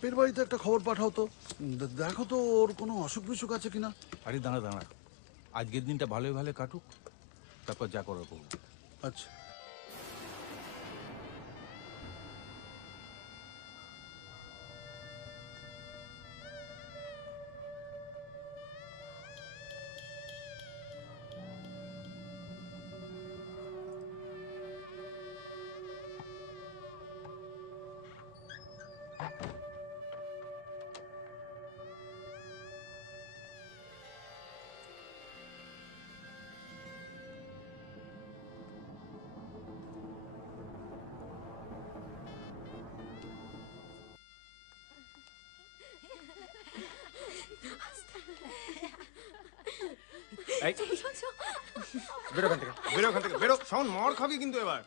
বাপের বাড়িতে একটা খবর পাঠাও তো, দেখো তো ওর কোনো অসুখ বিসুখ আছে কিনা। আরে দাঁড়া দাঁড়া, আজকের দিনটা ভালোই ভালো কাটুক, তারপর যা করার করবো। আচ্ছা। এই বেরো ওখান থেকে, বেরো ওখান থেকে, বেরো। শাওন, মার খাবি কিন্তু এবার।